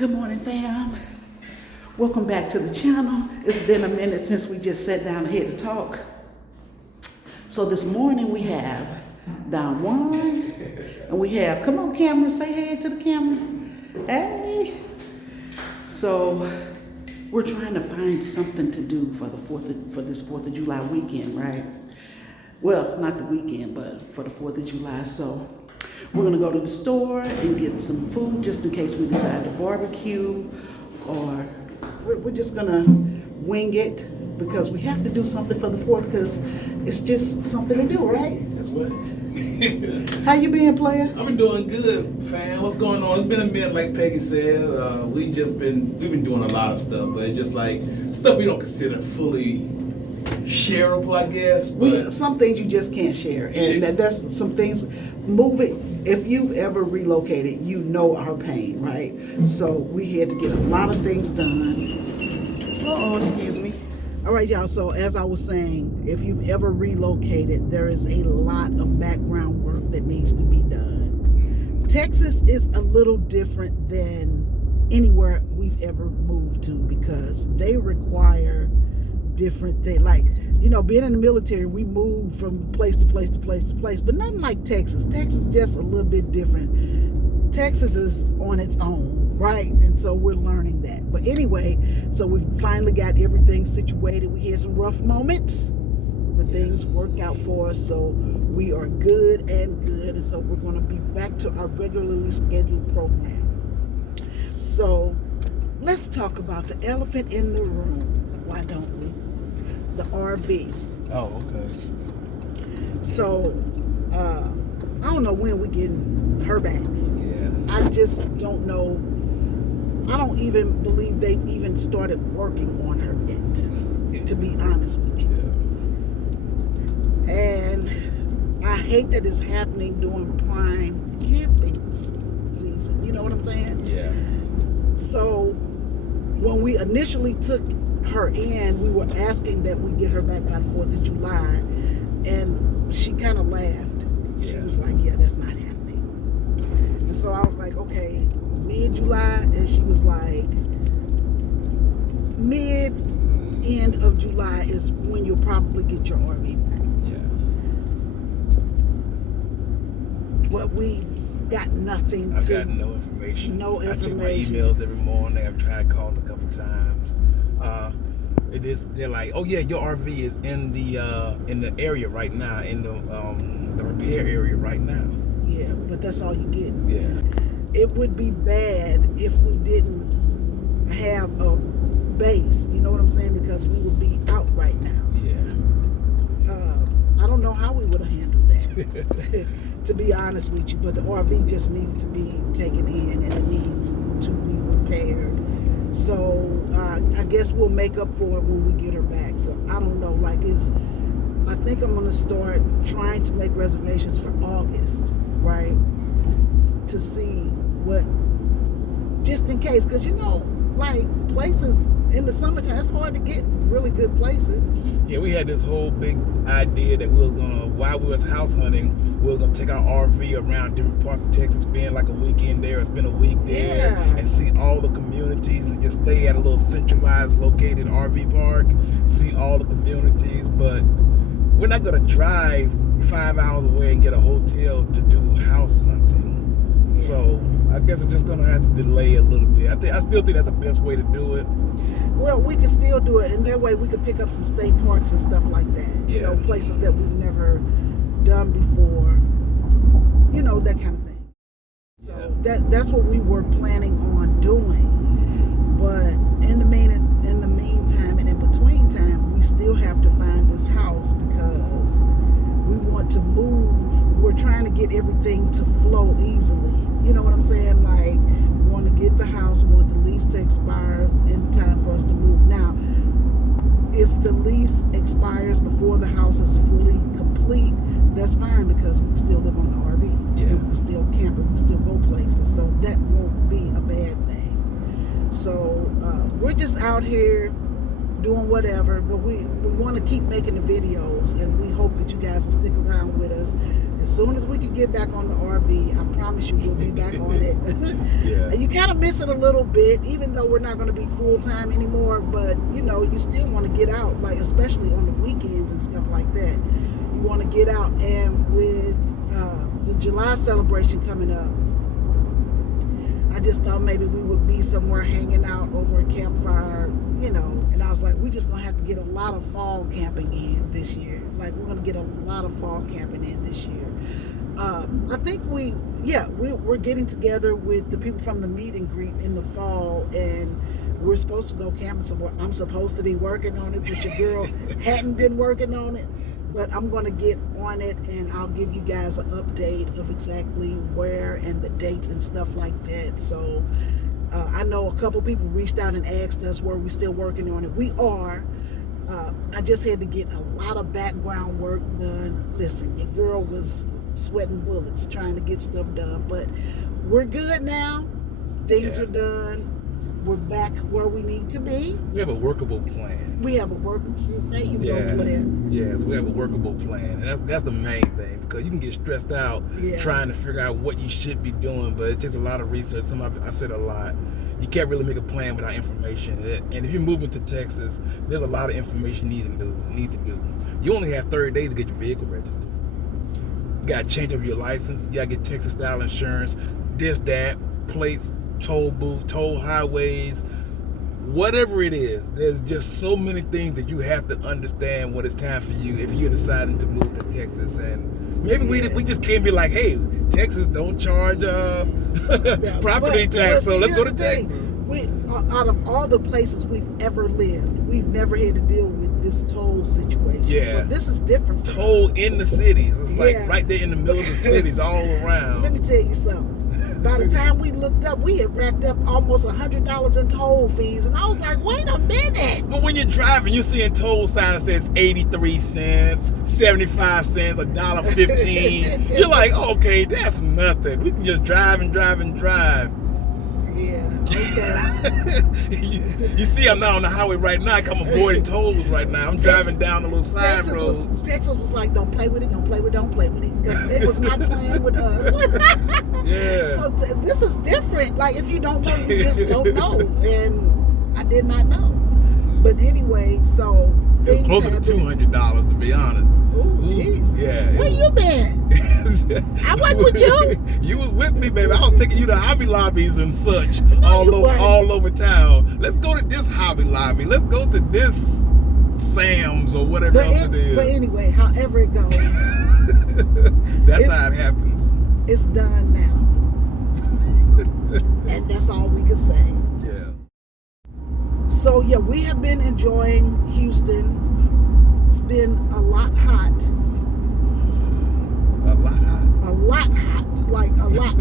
Good morning, fam. Welcome back to the channel. It's been a minute since we just sat down here to talk. So this morning we have Don Juan, and we have, come on camera, say hey to the camera. Hey. So we're trying to find something to do for this 4th of July weekend, right? Well, not the weekend, but for the 4th of July. So we're gonna go to the store and get some food just in case we decide to barbecue, or we're just gonna wing it because we have to do something for the 4th because it's just something to do, right? That's what. How you been, player? I've been doing good, fam. What's going on? It's been a minute, like Peggy said. We've been doing a lot of stuff, but it's just like stuff we don't consider fully shareable, I guess. But Some things you just can't share, and that's some things. Moving. If you've ever relocated, you know our pain, right? So we had to get a lot of things done. Oh, excuse me. All right, y'all. So as I was saying, if you've ever relocated, there is a lot of background work that needs to be done. Texas is a little different than anywhere we've ever moved to because they require different things. Like, you know, being in the military, we move from place to place to place to place, but nothing like Texas. Texas is just a little bit different. Texas is on its own, right? And so we're learning that. But anyway, so we finally got everything situated. We had some rough moments, but things worked out for us. So we are good. And so we're going to be back to our regularly scheduled program. So let's talk about the elephant in the room. Why don't we? The RV. oh, okay. So I don't know when we're getting her back. Yeah. I just don't know. I don't even believe they've even started working on her yet, to be honest with you. Yeah. And I hate that it's happening during prime camping season. You know what I'm saying? Yeah. So when we initially took her in, we were asking that we get her back by the 4th of July, and she kind of laughed. She was like, yeah, that's not happening. And so I was like, okay, mid-July, and she was like, mid-end of July is when you'll probably get your RV back. Yeah. But we've got nothing. I've got no information. No information. I check my emails every morning. I've tried calling a couple times. They're like, oh yeah, your RV is in the area right now, in the repair area right now. Yeah, but that's all you get. Yeah. It would be bad if we didn't have a base. You know what I'm saying? Because we would be out right now. Yeah. I don't know how we would have handled that, to be honest with you. But the RV just needed to be taken in, and it needs to be repaired. So I guess we'll make up for it when we get her back. So I don't know. I think I'm gonna start trying to make reservations for August, right? To see what, just in case, because you know, like places in the summertime, it's hard to get really good places. Yeah, we had this whole big idea that we were gonna, while we was house hunting, we were gonna take our RV around different parts of Texas, spend like a weekend there, or spend a week there, and see all the communities, and just stay at a little centralized located RV park, see all the communities. But we're not gonna drive 5 hours away and get a hotel to do house hunting. Yeah. So I guess it's just gonna have to delay a little bit. I still think that's the best way to do it. Well, we could still do it, and that way we could pick up some state parks and stuff like that. Yeah. You know, places that we've never done before. You know, that kind of thing. So that's what we were planning on doing. But in the meantime, and in between time, we still have to find this house because we want to move. We're trying to get everything to flow easily. You know what I'm saying? Like, we want to get the house, we want the lease to expire in time for us to move. Now, if the lease expires before the house is fully complete, that's fine because we can still live on the RV. Yeah. And we can still camp and we can still go places. So that won't be a bad thing. So we're just out here doing whatever, but we want to keep making the videos, and we hope that you guys will stick around with us. As soon as we can get back on the RV, I promise you we'll be back on it. Yeah. You kind of miss it a little bit, even though we're not going to be full-time anymore, but you know, you still want to get out, like especially on the weekends and stuff like that. You want to get out, and with the July celebration coming up, I just thought maybe we would be somewhere hanging out over a campfire, you know, and I was like, we're just going to have to get a lot of fall camping in this year. Like, we're going to get a lot of fall camping in this year. I think we're getting together with the people from the meet and greet in the fall, and we're supposed to go camping somewhere. I'm supposed to be working on it, but your girl hadn't been working on it. But I'm going to get on it, and I'll give you guys an update of exactly where and the dates and stuff like that. So I know a couple people reached out and asked us, were we still working on it? We are. I just had to get a lot of background work done. Listen, your girl was sweating bullets trying to get stuff done, but we're good now. Things are done. We're back where we need to be. We have a workable plan. We have a workable, there you go, plan. Yes, we have a workable plan. And that's the main thing, because you can get stressed out trying to figure out what you should be doing, but it's just a lot of research. I said a lot. You can't really make a plan without information. And if you're moving to Texas, there's a lot of information you need to do. You only have 30 days to get your vehicle registered. You got to change over your license. You got to get Texas style insurance, this, that, plates, toll booth, toll highways, whatever it is. There's just so many things that you have to understand when it's time for you if you're deciding to move to Texas. And maybe we just can't be like, hey, Texas don't charge property tax, so let's go to Texas. Out of all the places we've ever lived, we've never had to deal with this toll situation. Yeah. So this is different. Toll in the cities. It's like right there in the middle of the cities all around. Let me tell you something. By the time we looked up, we had racked up almost $100 in toll fees. And I was like, wait a minute. But when you're driving, you're seeing toll signs that says 83 cents, 75 cents, $1.15. You're like, okay, that's nothing. We can just drive and drive and drive. Yeah, okay. You see, I'm not on the highway right now. I'm avoiding tolls right now. I'm driving down the little side roads. Texas was like, don't play with it, don't play with it, don't play with it. Because it was not playing with us. Yeah. So this is different. Like, if you don't know, you just don't know. And I did not know. But anyway, so it was closer to $200, to be honest. Ooh, jeez. Yeah. Where you been? I wasn't with you. You was with me, baby. I was taking you to Hobby Lobbies and such all over town. Let's go to this Hobby Lobby. Let's go to this Sam's or whatever else it is. But anyway, however it goes. That's how it happens. It's done now. And that's all we can say. Yeah. So yeah, we have been enjoying Houston. It's been a lot hot. A lot hot. A lot hot. Like a lot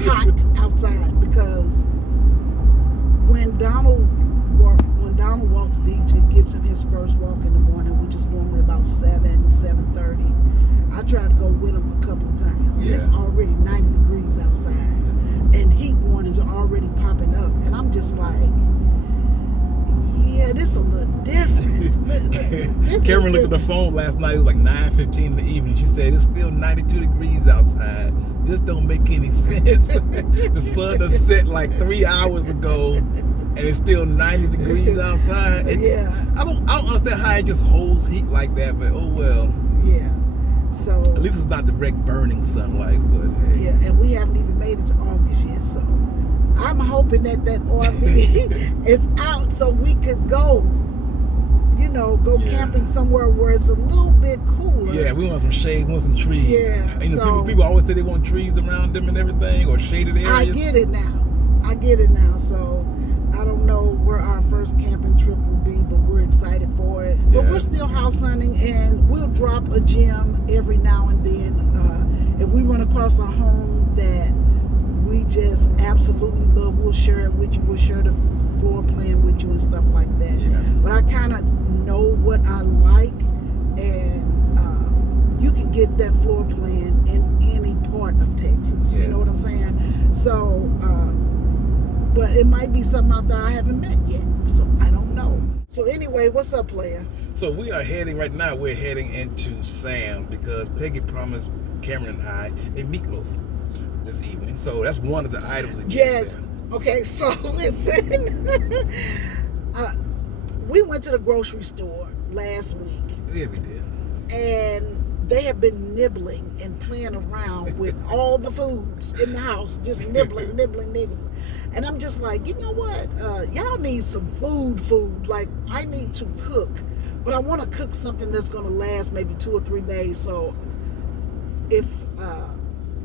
hot outside, because when Donald walks DJ, gives him his first walk in the morning, which is normally about 7:30. I tried to go with him a couple of times, and it's already 90 degrees outside, and heat warnings are already popping up, and I'm just like, yeah, this a little different. Cameron looked at the phone last night. It was like 9:15 in the evening. She said it's still 92 degrees outside. This don't make any sense. The sun done set like 3 hours ago, and it's still 90 degrees outside. I don't understand how it just holds heat like that, but oh well. Yeah. So at least it's not direct burning sunlight, but hey. Yeah, and we haven't even made it to August yet, so I'm hoping that RV is out so we could go camping somewhere where it's a little bit cooler. Yeah, we want some shade, we want some trees. Yeah. You know, people always say they want trees around them and everything, or shaded areas. I get it now. So I don't know where our first camping trip will be, but we're excited for it. But we're still house hunting, and we'll drop a gem every now and then. If we run across a home that we just absolutely love, we'll share it with you. We'll share the floor plan with you and stuff like that. Yeah. But I kind of know what I like, and you can get that floor plan in any part of Texas. You know what I'm saying? So, but it might be something out there I haven't met yet, so I don't know. So anyway, what's up, player? So we are heading right now. We're heading into Sam because Peggy promised Cameron and I a meatloaf this evening. So that's one of the items. That Yes. Okay. So listen, we went to the grocery store last week. Yeah, we did. And they have been nibbling and playing around with all the foods in the house, just nibbling. And I'm just like, you know what? Y'all need some food. Like, I need to cook, but I want to cook something that's going to last maybe 2 or 3 days. So if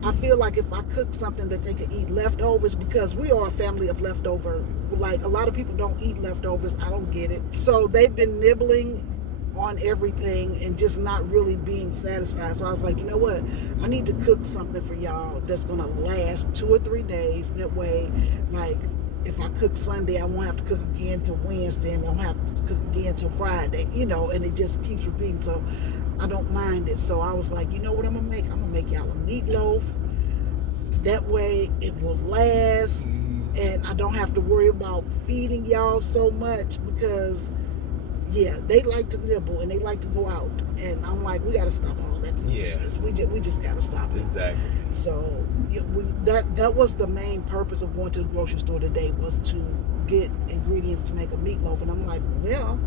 I feel like if I cook something that they could eat leftovers, because we are a family of leftover. Like, a lot of people don't eat leftovers. I don't get it. So they've been nibbling on everything and just not really being satisfied. So I was like, you know what? I need to cook something for y'all that's going to last 2 or 3 days. That way, like, if I cook Sunday, I won't have to cook again till Wednesday, and I won't have to cook again till Friday, and it just keeps repeating. So I don't mind it. So I was like, you know what I'm going to make? I'm going to make y'all a meatloaf. That way it will last, and I don't have to worry about feeding y'all so much, because yeah, they like to nibble and they like to go out, and I'm like, we got to stop all that foolishness. We just got to stop it. Exactly. So that was the main purpose of going to the grocery store today, was to get ingredients to make a meatloaf. And I'm like, well,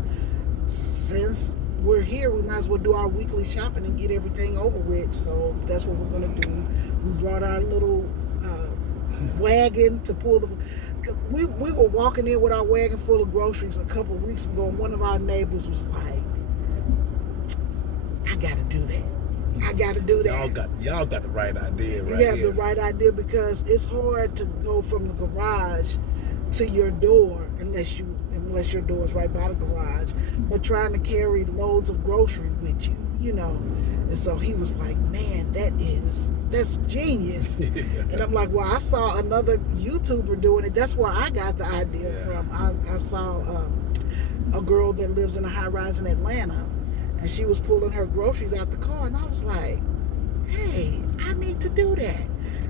since we're here, we might as well do our weekly shopping and get everything over with. So that's what we're gonna do. We brought our little wagon to pull the. We were walking in with our wagon full of groceries a couple of weeks ago, and one of our neighbors was like, I gotta do that. Y'all got the right idea, right? Yeah, the right idea, because it's hard to go from the garage to your door unless your door is right by the garage, but trying to carry loads of grocery with you, And so he was like, man, that's genius. And I'm like, well, I saw another YouTuber doing it. That's where I got the idea from. I saw a girl that lives in a high rise in Atlanta, and she was pulling her groceries out the car, and I was like, hey, I need to do that.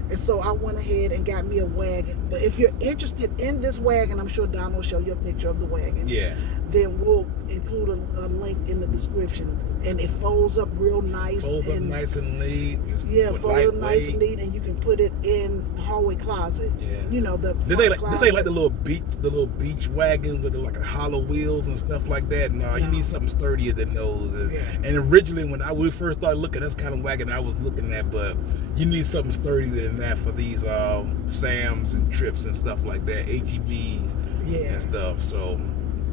And so I went ahead and got me a wagon. But if you're interested in this wagon, I'm sure Don will show you a picture of the wagon. Yeah. Then we'll include a link in the description. And it folds up real nice. Folds up nice and neat. Yeah, folds up nice and neat, and you can put it in the hallway closet. Yeah. This ain't like the little beach wagons with like a hollow wheels and stuff like that. No, you need something sturdier than those. And originally, when we first started looking, that's the kind of wagon I was looking at. But you need something sturdier than that for these Sams and Trips and stuff like that, HEBs and stuff. So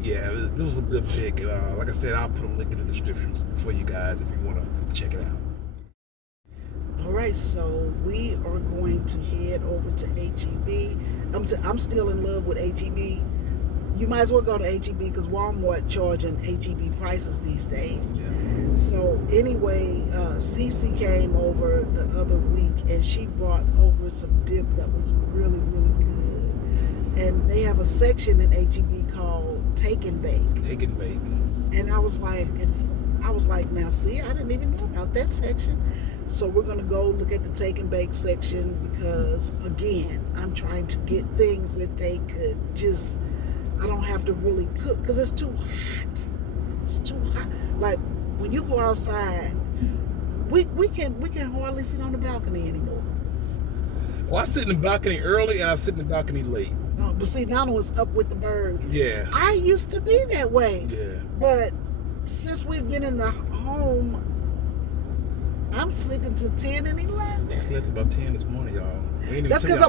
yeah, this was a good pick. And like I said, I'll put a link in the description for you guys if you want to check it out. All right, so we are going to head over to HEB. I'm still in love with HEB. You might as well go to HEB because Walmart charging HEB prices these days. Yeah. So anyway, Cece came over the other week, and she brought over some dip that was really, really good. And they have a section in HEB called Take and Bake. Take and Bake. And I was like, now see, I didn't even know about that section. So we're going to go look at the Take and Bake section, because again, I'm trying to get things that they could just, I don't have to really cook, because it's too hot. It's too hot. Like when you go outside, we can hardly sit on the balcony anymore. Well, I sit in the balcony early and I sit in the balcony late. But see, Donna was up with the birds. Yeah. I used to be that way. Yeah. But since we've been in the home, I'm sleeping till 10 and 11. She slept about 10 this morning, y'all. That's because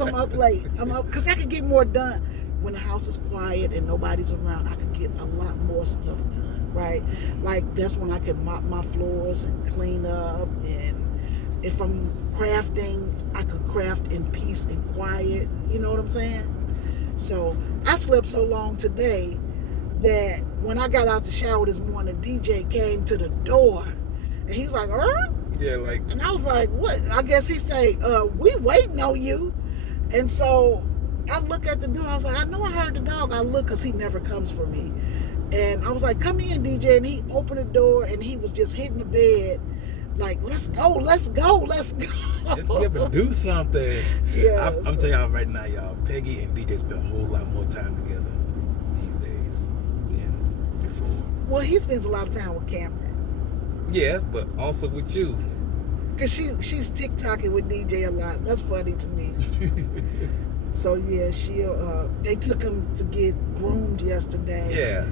I'm up late. I'm up because I can get more done when the house is quiet and nobody's around. I can get a lot more stuff done, right? Like that's when I can mop my floors and clean up, and if I'm crafting, I could craft in peace and quiet. You know what I'm saying? So I slept so long today that when I got out the shower this morning, DJ came to the door, and he's like, yeah, like, and I was like, what? I guess he say, we waiting on you. And so I look at the door. I was like, I know I heard the dog. I look, because he never comes for me. And I was like, come in, DJ. And he opened the door, and he was just hitting the bed like, let's go. Let's get up and do something. Yes. I'm telling y'all right now, y'all, Peggy and DJ spend a whole lot more time together these days than before. Well, he spends a lot of time with Cameron. Yeah, but also with you. Cause she's TikToking with DJ a lot. That's funny to me. So yeah, they took him to get groomed yesterday. Yeah.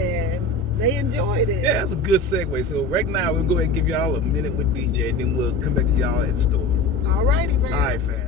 And they enjoyed it. Yeah, that's a good segue. So right now we'll go ahead and give y'all a minute with DJ, and then we'll come back to y'all at the store. Alrighty, man. All right, fam.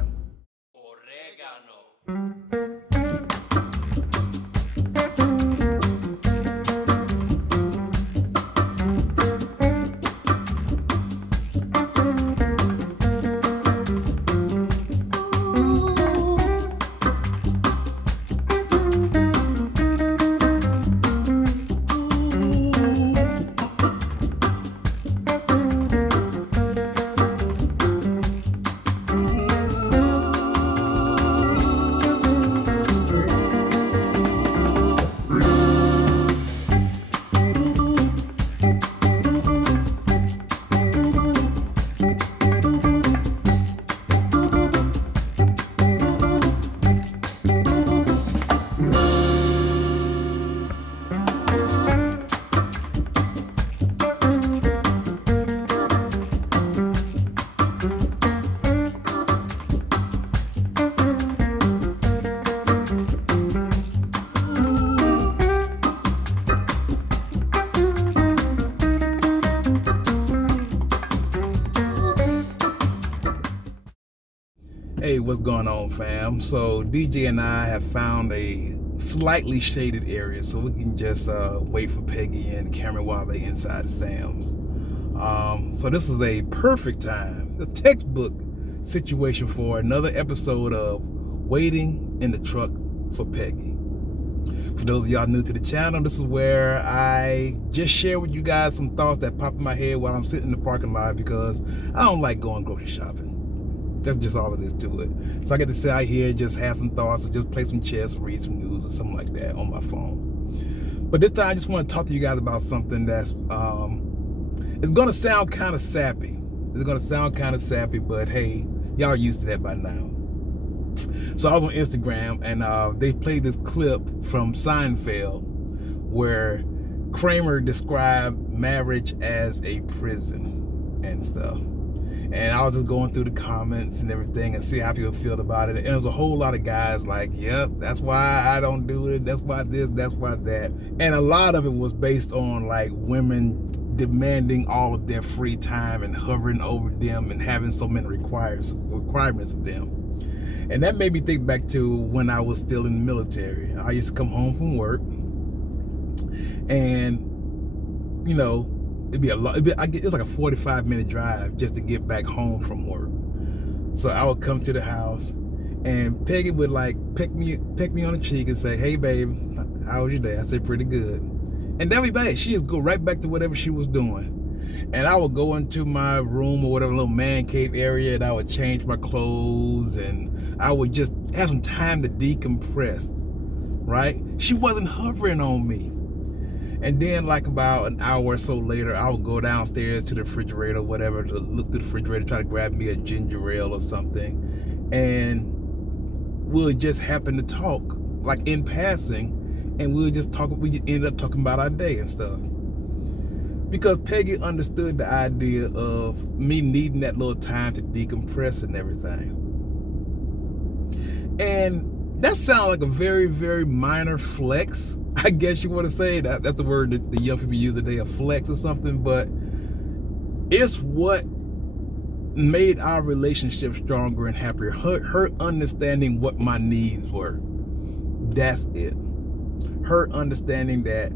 Hey, what's going on, fam? So DJ and I have found a slightly shaded area so we can just wait for Peggy and Cameron while they're inside Sam's. So this is a perfect time, the textbook situation for another episode of Waiting in the Truck for Peggy. For those of y'all new to the channel, this is where I just share with you guys some thoughts that pop in my head while I'm sitting in the parking lot because I don't like going grocery shopping. That's just all it is to it. So I get to sit out here, just have some thoughts, or just play some chess, read some news, or something like that on my phone. But this time, I just want to talk to you guys about something that's it's gonna sound kind of sappy. It's gonna sound kind of sappy, but hey, y'all used to that by now. So I was on Instagram, and they played this clip from Seinfeld where Kramer described marriage as a prison and stuff. And I was just going through the comments and everything and see how people feel about it. And there's a whole lot of guys like, yep, that's why I don't do it. That's why this, that's why that. And a lot of it was based on like women demanding all of their free time and hovering over them and having so many requirements of them. And that made me think back to when I was still in the military. I used to come home from work and, you know, it's like a 45-minute drive just to get back home from work. So I would come to the house and Peggy would like peck me on the cheek and say, hey babe, how was your day? I said, pretty good. And that'd be bad. She'd just go right back to whatever she was doing. And I would go into my room or whatever little man cave area and I would change my clothes and I would just have some time to decompress, right? She wasn't hovering on me. And then like about an hour or so later, I would go downstairs to the refrigerator or whatever, to look through the refrigerator, try to grab me a ginger ale or something. And we'll just happen to talk, like in passing, and we just ended up talking about our day and stuff. Because Peggy understood the idea of me needing that little time to decompress and everything. And that sounds like a very, very minor flex, I guess you want to say. That's the word that the young people use today, a flex or something, but it's what made our relationship stronger and happier. Her understanding what my needs were. That's it. Her understanding that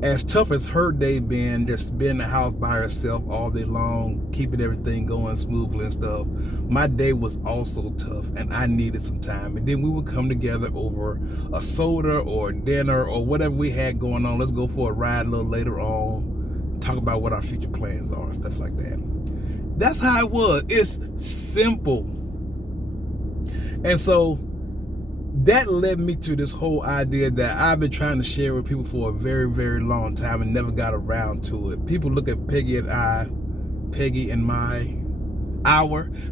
as tough as her day been, just being in the house by herself all day long, keeping everything going smoothly and stuff, my day was also tough and I needed some time. And then we would come together over a soda or dinner or whatever we had going on. Let's go for a ride a little later on, talk about what our future plans are and stuff like that. That's how it was. It's simple. And so that led me to this whole idea that I've been trying to share with people for a very, very long time and never got around to it. People look at Peggy and I Peggy and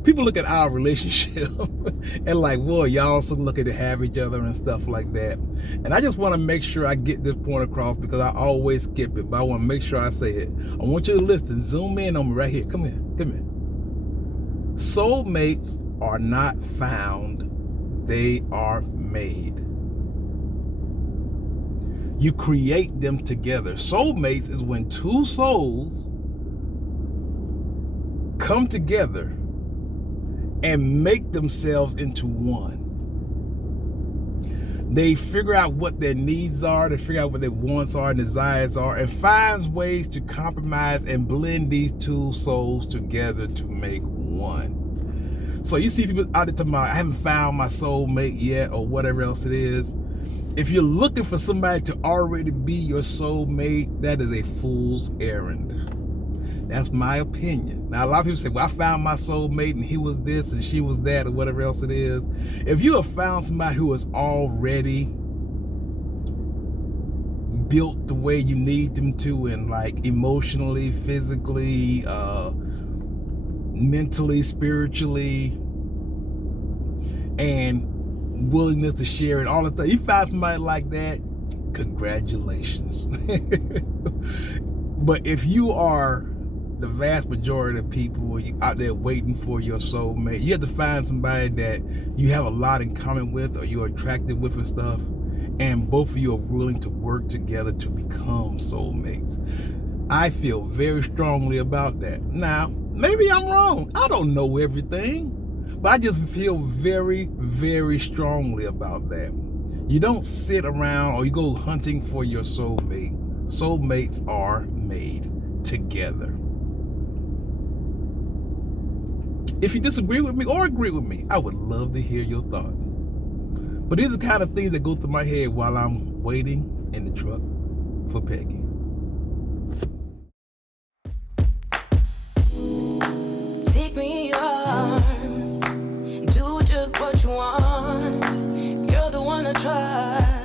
people look at our relationship and like, whoa, y'all so lucky to have each other and stuff like that. And I just want to make sure I get this point across because I always skip it, but I want to make sure I say it. I want you to listen, zoom in on me right here. Come here. Soulmates are not found, they are made. You create them together. Soulmates is when two souls come together and make themselves into one. They figure out what their needs are, they figure out what their wants are and desires are, and finds ways to compromise and blend these two souls together to make one. So you see people out there talking about, I haven't found my soulmate yet, or whatever else it is. If you're looking for somebody to already be your soulmate, that is a fool's errand. That's my opinion. Now, a lot of people say, well, I found my soulmate and he was this and she was that or whatever else it is. If you have found somebody who is already built the way you need them to, and like emotionally, physically, mentally, spiritually, and willingness to share it, all the things, you found somebody like that, congratulations. But if you are the vast majority of people out there waiting for your soulmate, you have to find somebody that you have a lot in common with or you're attracted with and stuff, and both of you are willing to work together to become soulmates. I feel very strongly about that. Now, maybe I'm wrong. I don't know everything, but I just feel very, very strongly about that. You don't sit around or you go hunting for your soulmate. Soulmates are made together. If you disagree with me or agree with me, I would love to hear your thoughts. But these are the kind of things that go through my head while I'm waiting in the truck for Peggy. Take me in your arms, do just what you want. You're the one I trust.